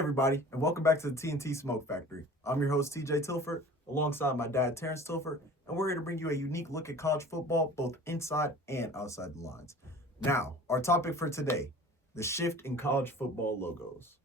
everybody, and welcome back to the TNT Smoke Factory. I'm your host, TJ Tilford, alongside my dad, Terrence Tilford, and we're here to bring you a unique look at college football, both inside and outside the lines. Now, our topic for today, the shift in college football logos.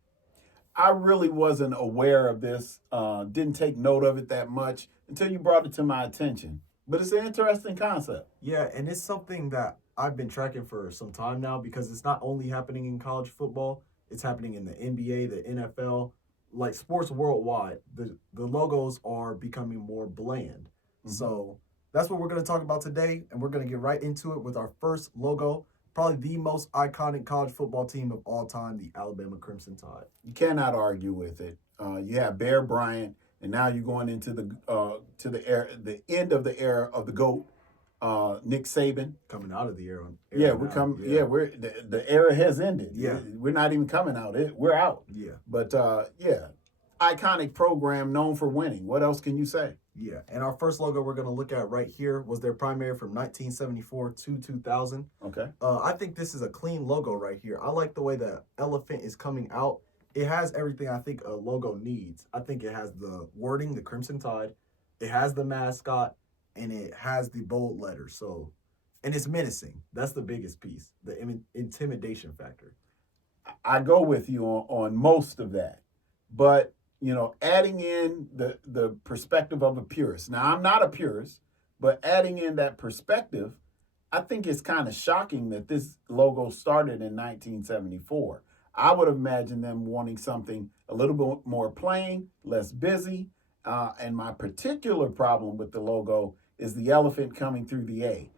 I really wasn't aware of this, didn't take note of it that much until you brought it to my attention. But it's an interesting concept. Yeah, and it's something that I've been tracking for some time now because it's not only happening in college football, it's happening in the NBA, the NFL, like sports worldwide. The logos are becoming more bland. So that's what we're going to talk about today, and we're going to get right into it with our first logo, probably the most iconic college football team of all time, the Alabama Crimson Tide. You cannot argue with it. You have Bear Bryant, and now you're going into the end of the era of the GOAT, Nick Saban. Coming out of the era. Yeah, we're coming. Yeah, we're the era has ended. Yeah, we're not even coming out. We're out. Yeah, but yeah, iconic program known for winning. What else can you say? Yeah, and our first logo we're going to look at right here was their primary from 1974 to 2000. Okay. I think this is a clean logo right here. I like the way the elephant is coming out. It has everything I think a logo needs. I think it has the wording, the Crimson Tide. It has the mascot, and it has the bold letters. So, and it's menacing. That's the biggest piece, the intimidation factor. I go with you on most of that, but adding in the perspective of a purist. Now, I'm not a purist, but adding in that perspective, I think it's kind of shocking that this logo started in 1974. I would imagine them wanting something a little bit more plain, less busy. And my particular problem with the logo is the elephant coming through the A.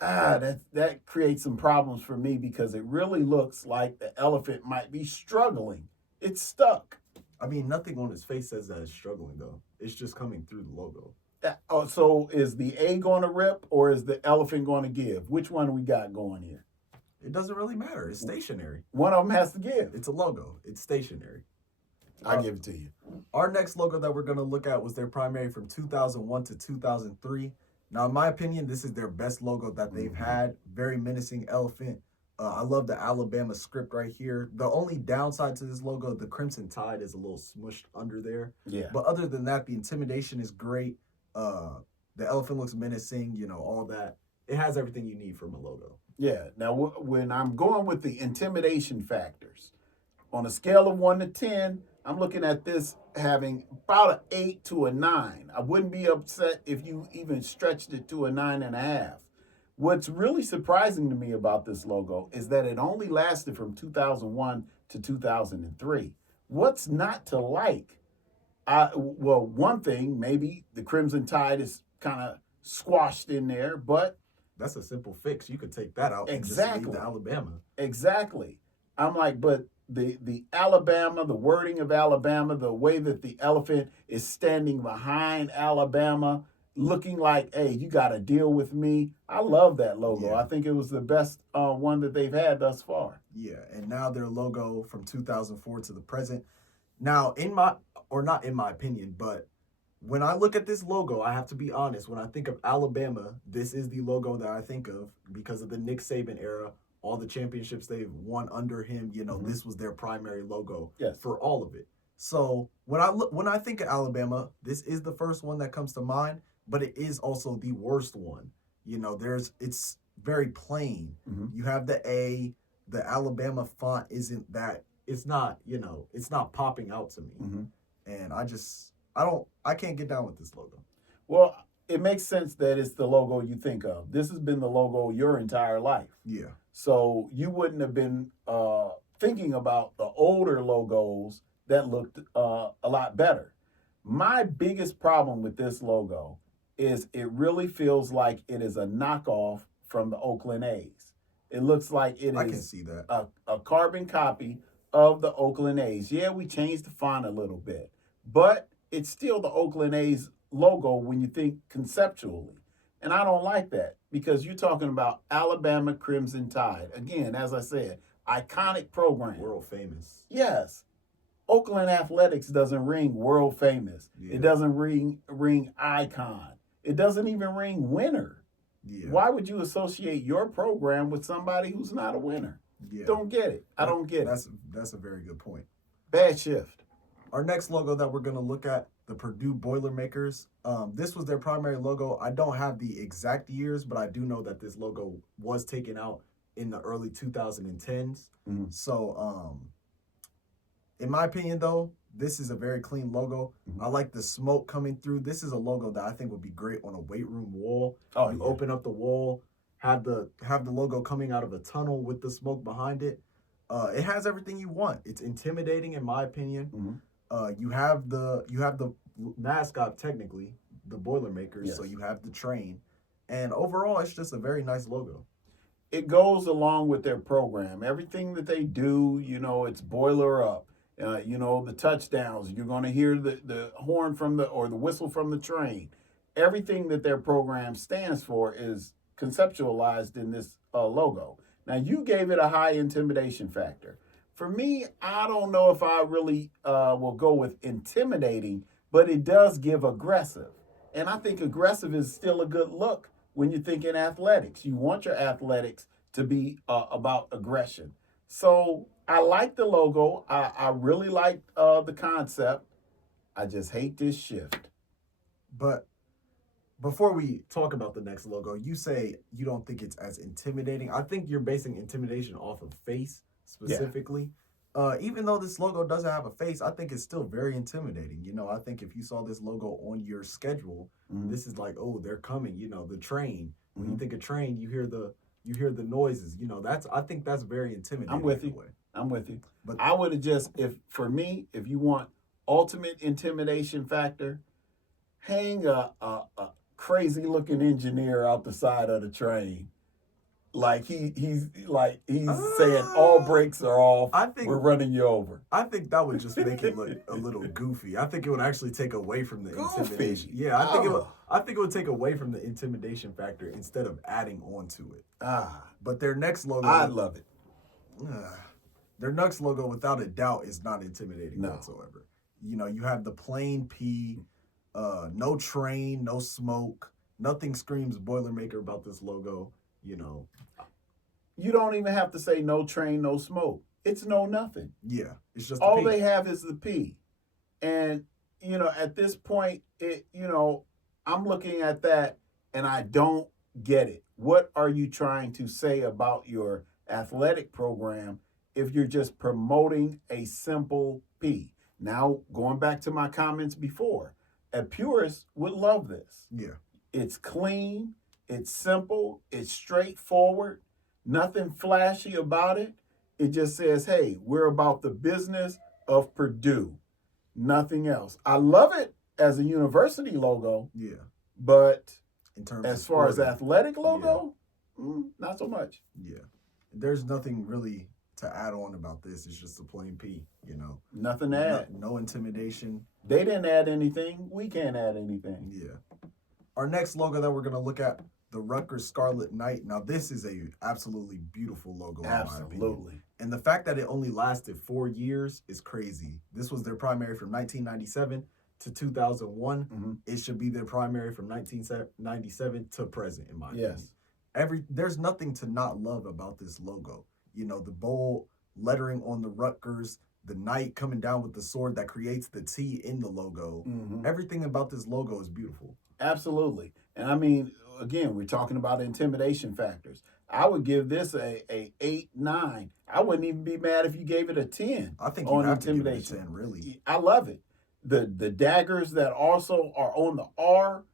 That creates some problems for me because it really looks like the elephant might be struggling. It's stuck. I mean, nothing on his face says that it's struggling, though. It's just coming through the logo. So is the A going to rip or is the elephant going to give? Which one we got going here? It doesn't really matter. It's stationary. One of them has to give. It's a logo. It's stationary. I'll give it to you. Our next logo that we're going to look at was their primary from 2001 to 2003. Now, in my opinion, this is their best logo that they've had. Very menacing elephant. I love the Alabama script right here. The only downside to this logo, the Crimson Tide is a little smushed under there. Yeah. But other than that, the intimidation is great. The elephant looks menacing, all that. It has everything you need from a logo. Yeah. Now, when I'm going with the intimidation factors, on a scale of 1 to 10, I'm looking at this having about an 8 to a 9. I wouldn't be upset if you even stretched it to a 9.5. What's really surprising to me about this logo is that it only lasted from 2001 to 2003. What's not to like? Well, one thing, maybe the Crimson Tide is kind of squashed in there, but that's a simple fix. You could take that out exactly. And just leave the Alabama. Exactly. I'm like, but the Alabama, the wording of Alabama, the way that the elephant is standing behind Alabama, looking like, hey, you got to deal with me. I love that logo. Yeah. I think it was the best one that they've had thus far. Yeah, and now their logo from 2004 to the present. Now, not in my opinion, but when I look at this logo, I have to be honest. When I think of Alabama, this is the logo that I think of because of the Nick Saban era, all the championships they've won under him. This was their primary logo for all of it. So when I think of Alabama, this is the first one that comes to mind. But it is also the worst one. It's very plain. You have the A, the Alabama font isn't that, it's not popping out to me. And I can't get down with this logo. Well, it makes sense that it's the logo you think of. This has been the logo your entire life. Yeah. So you wouldn't have been thinking about the older logos that looked a lot better. My biggest problem with this logo is it really feels like it is a knockoff from the Oakland A's. It looks like it is I can see that. A carbon copy of the Oakland A's. Yeah, we changed the font a little bit, but it's still the Oakland A's logo when you think conceptually. And I don't like that because you're talking about Alabama Crimson Tide. Again, as I said, iconic program. World famous. Yes. Oakland Athletics doesn't ring world famous. Yeah. It doesn't ring icon. It doesn't even ring winner. Yeah. Why would you associate your program with somebody who's not a winner? Yeah. Don't get it. I don't get it. That's a very good point. Bad shift. Our next logo that we're going to look at, the Purdue Boilermakers. This was their primary logo. I don't have the exact years, but I do know that this logo was taken out in the early 2010s. Mhm. So, in my opinion, though, this is a very clean logo. Mhm. I like the smoke coming through. This is a logo that I think would be great on a weight room wall. Oh, You yeah. open up the wall, have the logo coming out of a tunnel with the smoke behind it. It has everything you want. It's intimidating, in my opinion. Mhm. You have the mascot, technically, the Boilermakers. Yes. So you have the train, and overall, it's just a very nice logo. It goes along with their program. Everything that they do, it's boiler up. The touchdowns, you're going to hear the horn or the whistle from the train. Everything that their program stands for is conceptualized in this logo. Now, you gave it a high intimidation factor. For me, I don't know if I really will go with intimidating, but it does give aggressive. And I think aggressive is still a good look when you're thinking athletics. You want your athletics to be about aggression. So I like the logo. I really like the concept. I just hate this shift. But before we talk about the next logo, you say you don't think it's as intimidating. I think you're basing intimidation off of face specifically. Even though this logo doesn't have a face, I think it's still very intimidating. I think if you saw this logo on your schedule, Mhm. this is like, oh, they're coming. The train. When you Mhm. think of train, you hear the noises. I think that's very intimidating. I'm with in a you. way. I'm with you. But I would have if you want ultimate intimidation factor, hang a crazy looking engineer out the side of the train. Like he's saying all brakes are off. We're running you over. I think that would just make it look a little goofy. I think it would actually take away from the Goofy? intimidation. Yeah, I think Oh. I think it would take away from the intimidation factor instead of adding on to it. But their next logo, I love it. Their next logo, without a doubt, is not intimidating No. whatsoever. You have the plain P, no train, no smoke, nothing screams Boilermaker about this logo. You don't even have to say no train, no smoke. It's no nothing. Yeah, it's just All the P. they have is the P. And, at this point, I'm looking at that and I don't get it. What are you trying to say about your athletic program if you're just promoting a simple P? Now, going back to my comments before, a purist would love this. Yeah. It's clean, it's simple, it's straightforward, nothing flashy about it. It just says, hey, we're about the business of Purdue, nothing else. I love it as a university logo, Yeah. but In terms as of far as sporting, athletic logo, not so much. yeah. There's nothing really to add on about this. It's just a plain P, Nothing to add. No intimidation. They didn't add anything. We can't add anything. Yeah. Our next logo that we're going to look at, the Rutgers Scarlet Knight. Now, this is a absolutely beautiful logo, in my opinion. Absolutely. And the fact that it only lasted 4 years is crazy. This was their primary from 1997 to 2001. Mm-hmm. It should be their primary from 1997 to present, in my Yes. opinion. There's nothing to not love about this logo. The bold lettering on the Rutgers, the knight coming down with the sword that creates the T in the logo. Mm-hmm. Everything about this logo is beautiful. Absolutely. And I mean, again, we're talking about intimidation factors. I would give this a 8, 9. I wouldn't even be mad if you gave it a 10. I think you on have to give it a intimidation. 10, really. I love it. The daggers that also are on the R.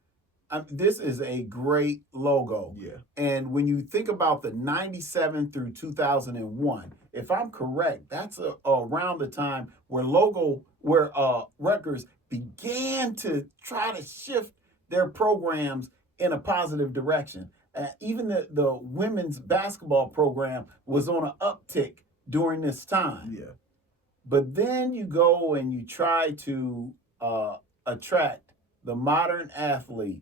This is a great logo. Yeah. And when you think about the 97 through 2001, if I'm correct, that's around the time where Rutgers began to try to shift their programs in a positive direction. Even the women's basketball program was on an uptick during this time. Yeah. But then you go and you try to attract the modern athlete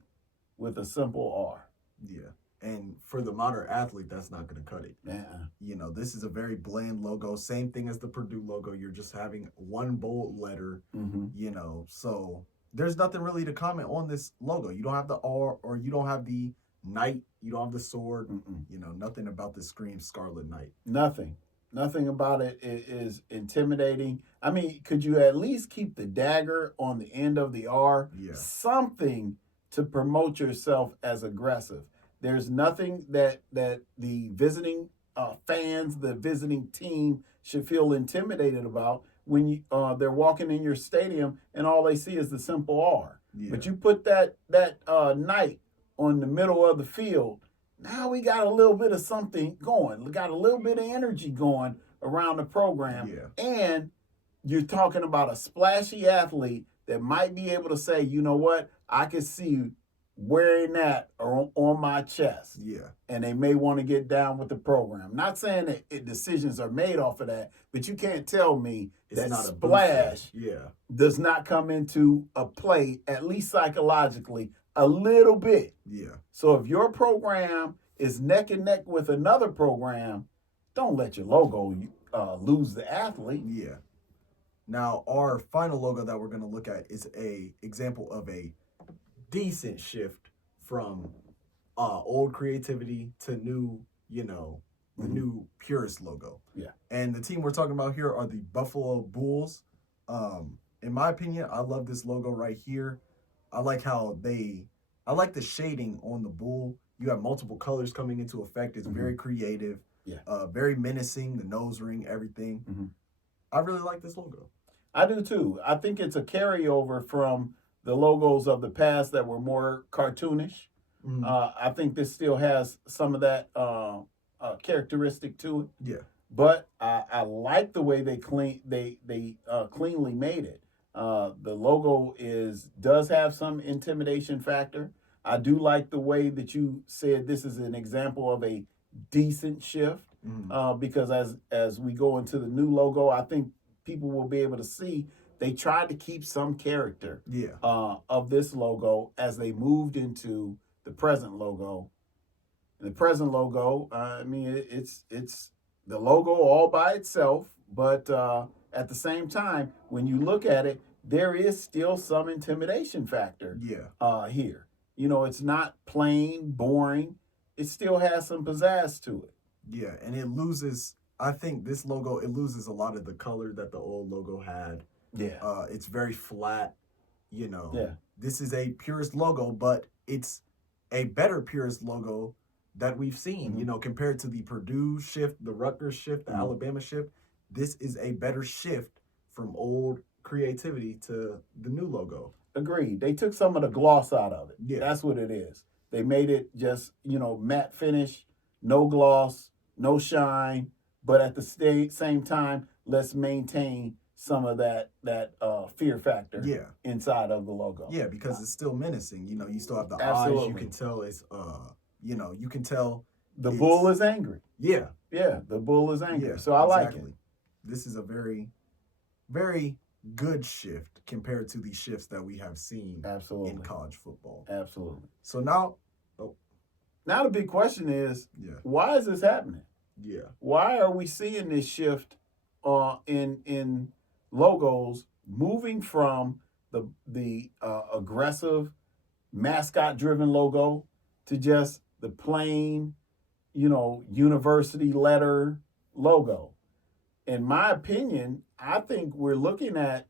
with a simple R. Yeah. And for the modern athlete, that's not going to cut it. Yeah. This is a very bland logo. Same thing as the Purdue logo. You're just having one bold letter, Mm-hmm. So there's nothing really to comment on this logo. You don't have the R, or you don't have the knight. You don't have the sword. Mm-mm. Nothing about this screams Scarlet Knight. Nothing. Nothing about it is intimidating. I mean, could you at least keep the dagger on the end of the R? Yeah. Something to promote yourself as aggressive. There's nothing that the visiting fans, the visiting team should feel intimidated about when they're walking in your stadium and all they see is the simple R. Yeah. But you put that knight on the middle of the field, now we got a little bit of something going. We got a little bit of energy going around the program. Yeah. And you're talking about a splashy athlete that might be able to say, you know what, I can see you wearing that on my chest. Yeah. And they may want to get down with the program. Not saying that decisions are made off of that, but you can't tell me It's that not a splash Yeah. does not come into a play, at least psychologically, a little bit. Yeah. So if your program is neck and neck with another program, don't let your logo lose the athlete. Yeah. Now, our final logo that we're going to look at is a example of a decent shift from old creativity to new, the new Purist logo. Yeah. And the team we're talking about here are the Buffalo Bulls. In my opinion, I love this logo right here. I like the shading on the bull. You have multiple colors coming into effect. It's very creative. Yeah. Very menacing, the nose ring, everything. Mhm. I really like this logo. I do too. I think it's a carryover from the logos of the past that were more cartoonish. I think this still has some of that characteristic to it. Yeah. But I like the way they cleanly made it. The logo does have some intimidation factor. I do like the way that you said this is an example of a decent shift. Because as we go into the new logo, I think people will be able to see they tried to keep some character Yeah. of this logo as they moved into the present logo. And the present logo, I mean, it's the logo all by itself, but at the same time, when you look at it, there is still some intimidation factor Yeah. here. You know, it's not plain, boring. It still has some pizzazz to it. Yeah. And I think this logo, it loses a lot of the color that the old logo had. Yeah. It's very flat, Yeah. This is a Purist logo, but it's a better Purist logo that we've seen, compared to the Purdue shift, the Rutgers shift, the Alabama shift. This is a better shift from old creativity to the new logo. Agreed. They took some of the gloss out of it. Yeah. That's what it is. They made it just, matte finish, no gloss, no shine, but at the same time, let's maintain some of that fear factor inside of the logo. Yeah, because it's still menacing. You still have the Absolutely. eyes. You can tell it's you can tell the bull is angry. Yeah. Yeah, the bull is angry. Yeah, so I like it. This is a very, very good shift compared to the shifts that we have seen Absolutely. in college football. Absolutely. So now, Now the big question is, yeah, why is this happening? yeah, Why are we seeing this shift in logos moving from the aggressive mascot driven logo to just the plain, university letter logo? In my opinion, I think we're looking at,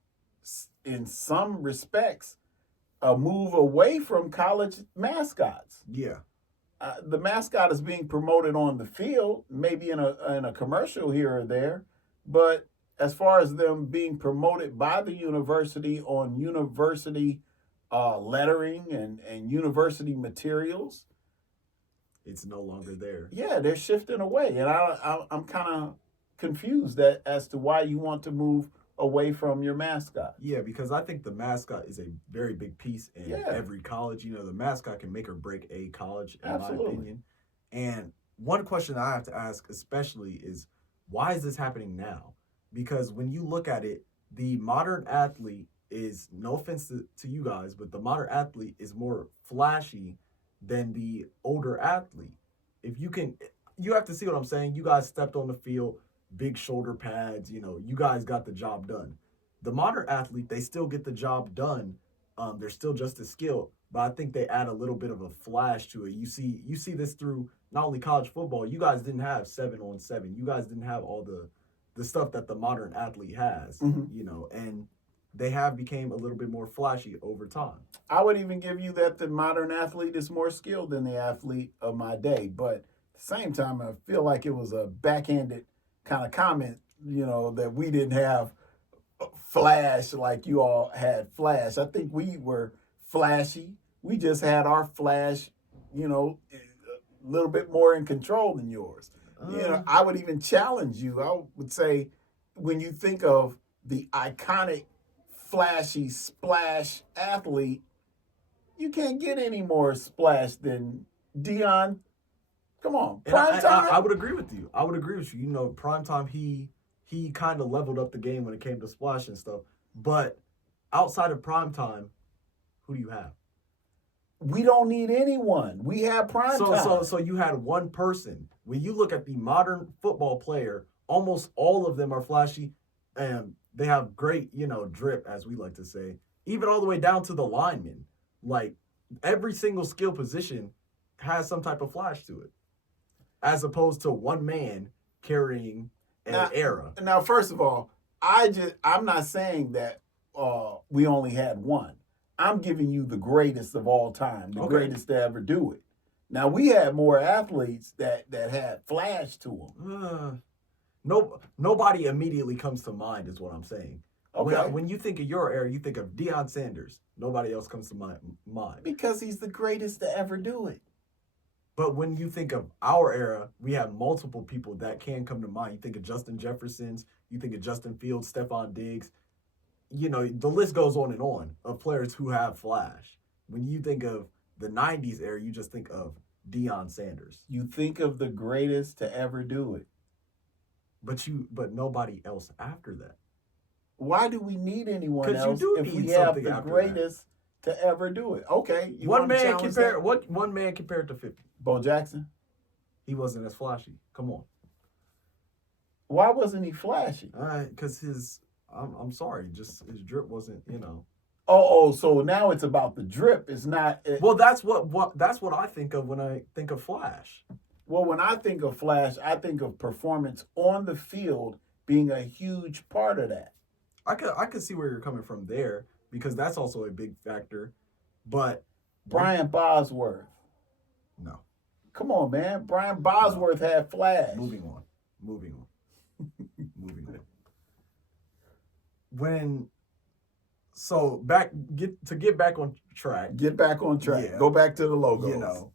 in some respects, a move away from college mascots. yeah, The mascot is being promoted on the field, maybe in a commercial here or there, but as far as them being promoted by the university on university lettering and university materials, it's no longer there. yeah, they're shifting away, and I'm kind of confused as to why you want to move away from your mascot. Yeah, because I think the mascot is a very big piece in every college. The mascot can make or break a college, in Absolutely. my opinion. And one question I have to ask especially is, why is this happening now? Because when you look at it, the modern athlete is, no offense to you guys, but the modern athlete is more flashy than the older athlete. You have to see what I'm saying. You guys stepped on the field, big shoulder pads, you guys got the job done. The modern athlete, they still get the job done. They're still just as skilled, but I think they add a little bit of a flash to it. You see this through not only college football. You guys didn't have 7-on-7. You guys didn't have all the stuff that the modern athlete has, and they have became a little bit more flashy over time. I would even give you that the modern athlete is more skilled than the athlete of my day. But at the same time, I feel like it was a backhanded kind of comment, that we didn't have flash like you all had flash. I think we were flashy. We just had our flash, a little bit more in control than yours. I would even challenge you. I would say when you think of the iconic, flashy, splash athlete, you can't get any more splash than Deion. Come on, prime time. I would agree with you. Prime time, he kind of leveled up the game when it came to splash and stuff. But outside of prime time, who do you have? We don't need anyone. We have prime time. So you had one person. When you look at the modern football player, almost all of them are flashy, and they have great, drip, as we like to say, even all the way down to the linemen. Like, every single skill position has some type of flash to it, as opposed to one man carrying an era. Now, first of all, I'm not saying that we only had one. I'm giving you the greatest of all time, the greatest to ever do it. Now, we had more athletes that had flash to them. Nobody immediately comes to mind, is what I'm saying. Okay. When you think of your era, you think of Deion Sanders. Nobody else comes to mind. Because he's the greatest to ever do it. But when you think of our era, we have multiple people that can come to mind. You think of Justin Jefferson's, you think of Justin Fields, Stephon Diggs. The list goes on and on of players who have flash. When you think of the 90s era, you just think of Deion Sanders. You think of the greatest to ever do it. But nobody else after that. Why do we need anyone else if we have the greatest to ever do it? Okay. One man compared to 50? Bo Jackson? He wasn't as flashy. Come on. Why wasn't he flashy? All right, because I'm sorry, just his drip wasn't, Oh, so now it's about the drip. It's not. Well, that's what I think of when I think of flash. Well, when I think of flash, I think of performance on the field being a huge part of that. I could see where you're coming from there, because that's also a big factor. But Brian Bosworth. No. Come on, man. Brian Bosworth had flash. Moving on. Get back on track. Get back on track. Yeah. Go back to the logos.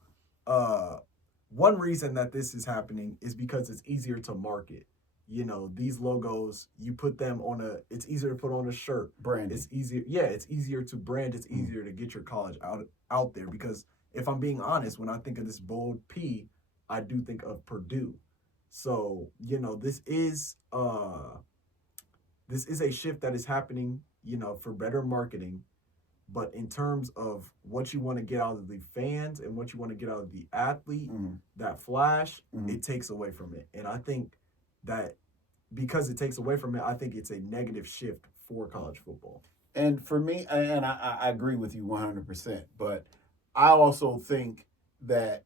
One reason that this is happening is because it's easier to market. These logos, you put them it's easier to put on a shirt. Brand. It's easier. Yeah, it's easier to brand. It's easier to get your college out there, because if I'm being honest, when I think of this bold P, I do think of Purdue. So, this is a shift that is happening, for better marketing. But in terms of what you want to get out of the fans and what you want to get out of the athlete, that flash, it takes away from it. And I think that because it takes away from it, I think it's a negative shift for college football. And for me, and I agree with you 100%, but I also think that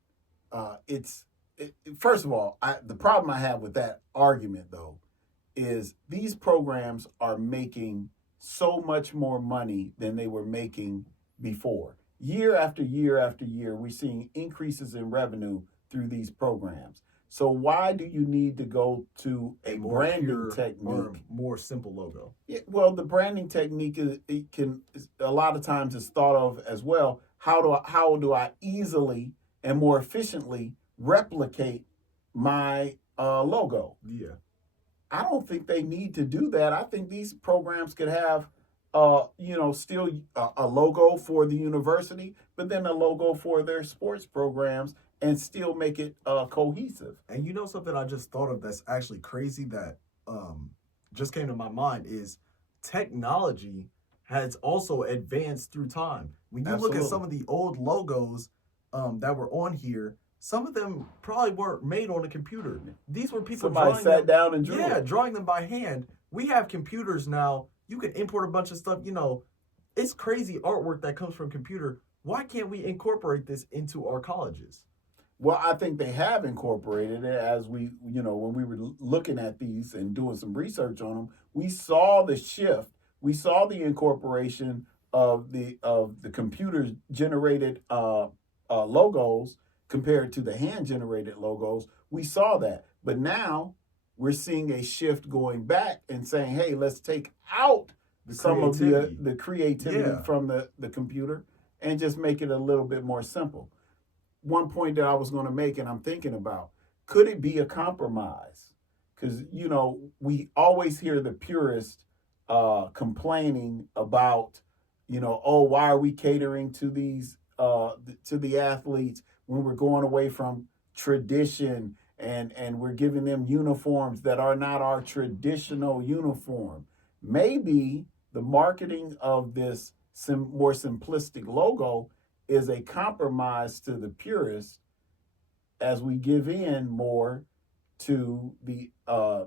first of all, the problem I have with that argument, though, is these programs are making so much more money than they were making before. Year after year after year, we're seeing increases in revenue through these programs. So why do you need to go to a branding technique or more simple logo? Yeah, well, the branding technique a lot of times is thought of as well. How do I easily and more efficiently replicate my logo? Yeah. I don't think they need to do that. I think these programs could have, still a logo for the university, but then a logo for their sports programs, and still make it cohesive. And something I just thought of that's actually crazy that just came to my mind is technology has also advanced through time. When you look at some of the old logos that were on here, some of them probably weren't made on a computer. These were people Somebody sat down and drew. Yeah, drawing them by hand. We have computers now. You can import a bunch of stuff. It's crazy artwork that comes from computer. Why can't we incorporate this into our colleges? Well, I think they have incorporated it as when we were looking at these and doing some research on them, we saw the shift. We saw the incorporation of the computer generated logos compared to the hand generated logos. We saw that, but now we're seeing a shift going back and saying, "Hey, let's take out some of the creativity from the computer and just make it a little bit more simple." One point that I was going to make, and I'm thinking about, could it be a compromise? Because we always hear the purists complaining about, oh, why are we catering to these to the athletes when we're going away from tradition and we're giving them uniforms that are not our traditional uniform? Maybe the marketing of this more simplistic logo is a compromise to the purists as we give in more to the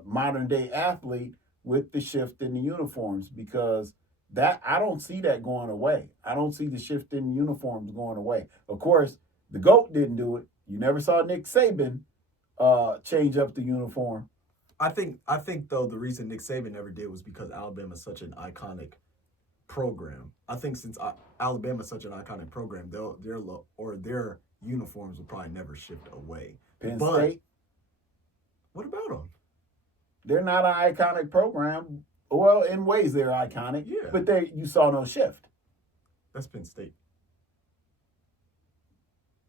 modern day athlete with the shift in the uniforms, because that I don't see that going away. I don't see the shift in uniforms going away. Of course, the GOAT didn't do it. You never saw Nick Saban change up the uniform. I think though the reason Nick Saban never did was because Alabama is such an iconic program. I think since Alabama is such an iconic program, their uniforms will probably never shift away. Penn State. What about them? They're not an iconic program. Well, in ways they're iconic, yeah. But you saw no shift. That's Penn State.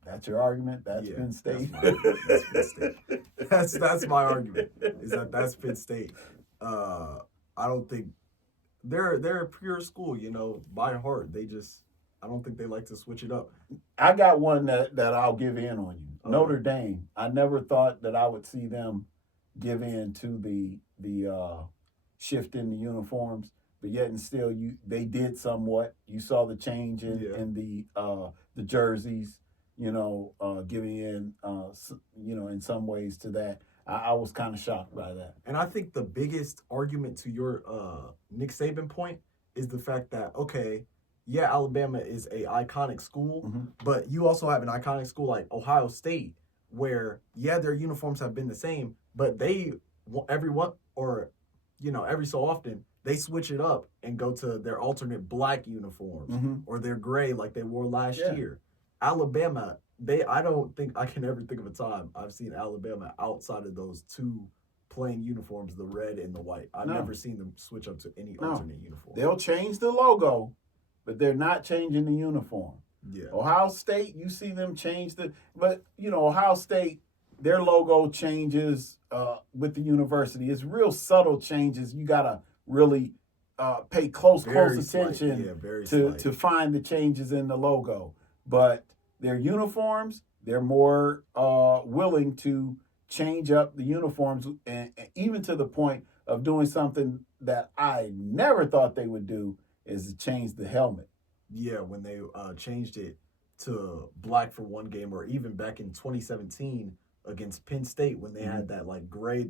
That's your argument? That's Penn State? That's Penn State. That's my argument, is that's Penn State. I don't think they're a pure school, by heart. I don't think they like to switch it up. I got one that I'll give in on you. Okay. Notre Dame. I never thought that I would see them give in to the shift in the uniforms, but yet and still they did somewhat. You saw the change in the jerseys, giving in in some ways to that. I was kind of shocked by that. And I think the biggest argument to your Nick Saban point is the fact that, okay, yeah, Alabama is a iconic school, Mm-hmm. but you also have an iconic school like Ohio State, where, yeah, their uniforms have been the same, but every so often, they switch it up and go to their alternate black uniforms Mm-hmm. or their gray like they wore last Yeah. year. Alabama, I don't think I can ever think of a time I've seen Alabama outside of those two plain uniforms, the red and the white. I've never seen them switch up to any alternate uniform. They'll change the logo, but they're not changing the uniform. Yeah. Ohio State, you see them change but Ohio State, their logo changes with the university. It's real subtle changes. You gotta really pay close attention to find the changes in the logo. But their uniforms, they're more willing to change up the uniforms, and even to the point of doing something that I never thought they would do, is to change the helmet. Yeah, when they changed it to black for one game, or even back in 2017 against Penn State when they had that the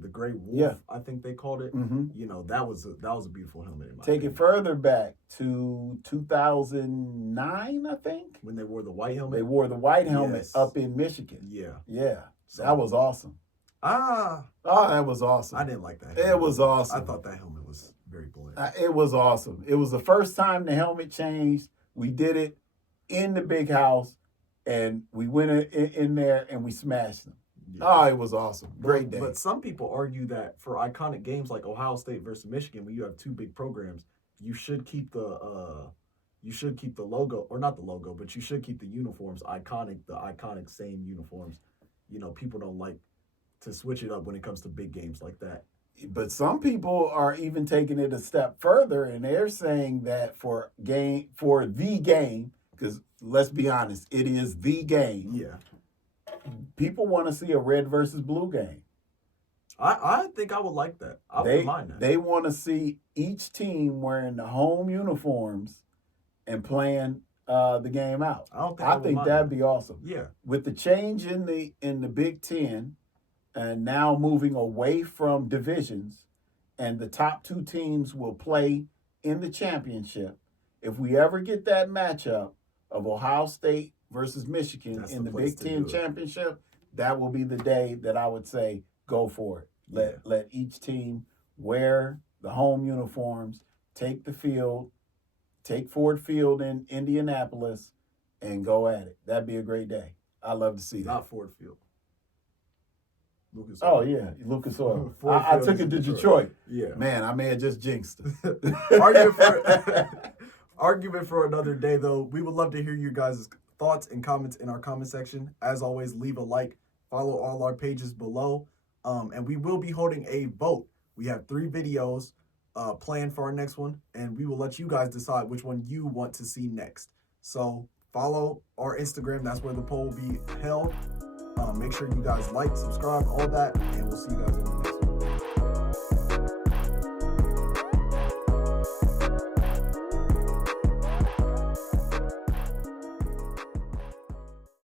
gray wolf, I think they called it. Mm-hmm. That was a beautiful helmet. In my Take opinion. it further back to 2009, I think, when they wore the white helmet. They wore the white helmet up in Michigan. Yeah. So, that was awesome. That was awesome. I didn't like that. It was awesome. I thought that helmet was very bland. It was awesome. It was the first time the helmet changed. We did it in the big house, and we went in there and we smashed them. Yeah. It was awesome. Great day. But some people argue that for iconic games like Ohio State versus Michigan, when you have two big programs, you should keep the logo, or not the logo, but you should keep the uniforms iconic, the iconic same uniforms. People don't like to switch it up when it comes to big games like that. But some people are even taking it a step further, and they're saying that for the game, because let's be honest, it is the game. Yeah. People want to see a red versus blue game. I think I would like that. I wouldn't mind that. They want to see each team wearing the home uniforms and playing the game out. I think that'd be awesome. Yeah. With the change in the Big Ten, and now moving away from divisions, and the top two teams will play in the championship. If we ever get that matchup of Ohio State versus Michigan That's in the the place Big to Ten do it. championship, that will be the day that I would say go for it. Let each team wear the home uniforms, take the field, take Ford Field in Indianapolis, and go at it. That'd be a great day. I love to see that. Not Ford Field. Lucas Oh Oil. yeah, Lucas Oil. Ford I Field took is it to Detroit. Detroit. Yeah. Man, I may have just jinxed it. Argument for another day, though. We would love to hear your guys' thoughts and comments in our comment section. As always, leave a like, follow all our pages below, and we will be holding a vote. We have 3 videos planned for our next one, and we will let you guys decide which one you want to see next. So follow our Instagram. That's where the poll will be held. Make sure you guys like, subscribe, all that, and we'll see you guys in the next one.